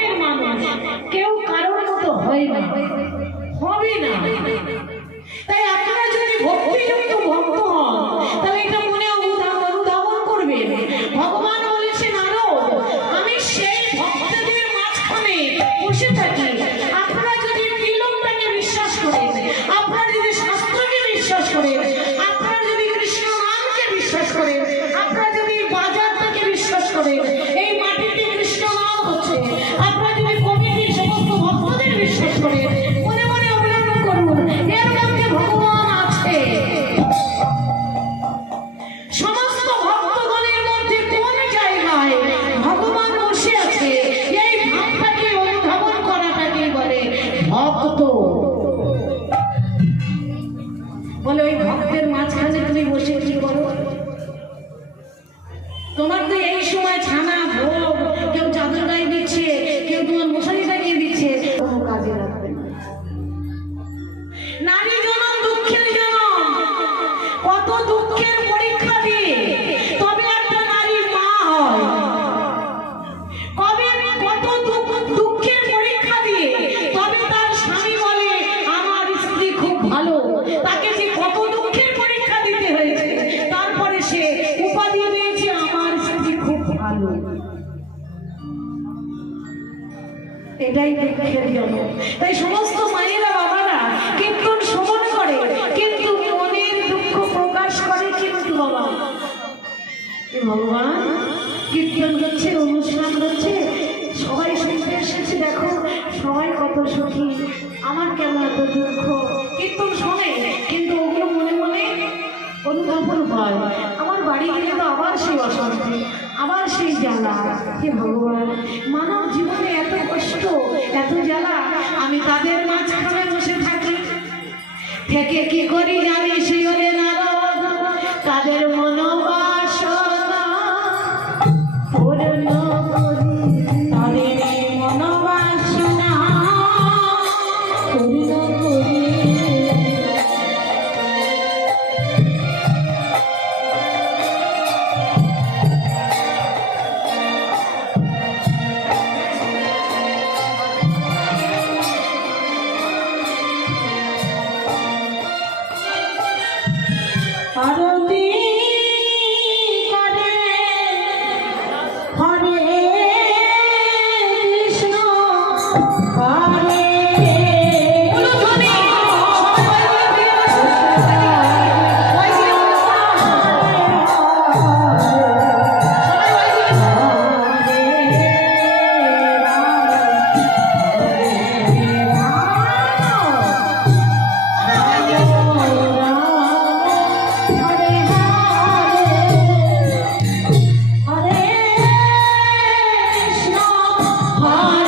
রকমের মানুষ, কেউ কারোর মতো হয় না, হবে না। তাই আপনারা যদি ভক্তিযুক্ত ভক্ত হন তাহলে এটা মনে অনুধাবন করবেন। ভগবান বলেছেন নারদ, আমি সেই ভক্তদের মাঝখানে বসে থাকি। আপনারা যদি তিলকটাকে বিশ্বাস করেন, আপনারা যদি শাস্ত্রকে বিশ্বাস করেন, আপনারা যদি কৃষ্ণ নামকে বিশ্বাস করেন, আপনারা যদি বাজারটাকে বিশ্বাস করেন, এই মাটিতে কৃষ্ণ নাম হচ্ছে, আপনারা যদি কমিটির সমস্ত ভক্তদের বিশ্বাস করেন, মনে মনে অবলম্বন করুন এর মধ্যে ভগবান আছে। সমস্ত ভক্তগণের মধ্যে কোন জায়গায় ভগবান বসে আছে, এই ভাবটাকে অনুধাবন করাটাকে বলে ভক্ত। বলে ওই ভক্তের মাঝখানে তুমি বসে কি করো? তোমার তো এই সময় ছানা ভোগ, কেউ চাদর গায়ে দিচ্ছে, কেউ তোমার মশারি লাগিয়ে দিচ্ছে, কোনো কাজে লাগবে না। নারী জনম দুঃখের জনম, কত দুঃখের পরীক্ষা দিয়ে তবে একটা নারী মা হয়। কবে কত দুঃখের পরীক্ষা দিয়ে তবে তার স্বামী বলে আমার স্ত্রী খুব ভালো। তাকে যে কত দুঃখের পরীক্ষা দিতে হয়েছে, তারপরে সে উপাধি পেয়েছে আমার স্ত্রী খুব ভালো। এটাই দুঃখের জন্য। তাই সমস্ত মায়েরা বাবারা কীর্তন শ্রবণ করে, কিন্তু মনের দুঃখ প্রকাশ করে। কিন্তু বাবা ভগবান কীর্তন হচ্ছে, অনুষ্ঠান হচ্ছে, সবাই শুনতে এসেছে, দেখো সবাই কত সুখী, আমার কেন এত দুঃখ। কীর্তন শোনে, কিন্তু ওগুলো মনে মনে অনুধাবন হয়। আমার বাড়ি গেলে তো আবার সেই অশান্তি, আবার সেই জ্বালা। হে ভগবান, মানব জীবনে এত কষ্ট, এত জ্বালা, আমি তাদের মাঝখানে বসে থাকি, থেকে কি করি জানি শিওরে নারদ, তাদের মনোবাসনা পূর্ণ করি, তাদের মনোবাসনা পূর্ণ করি। আরতি করে হরে কৃষ্ণ হরে Hare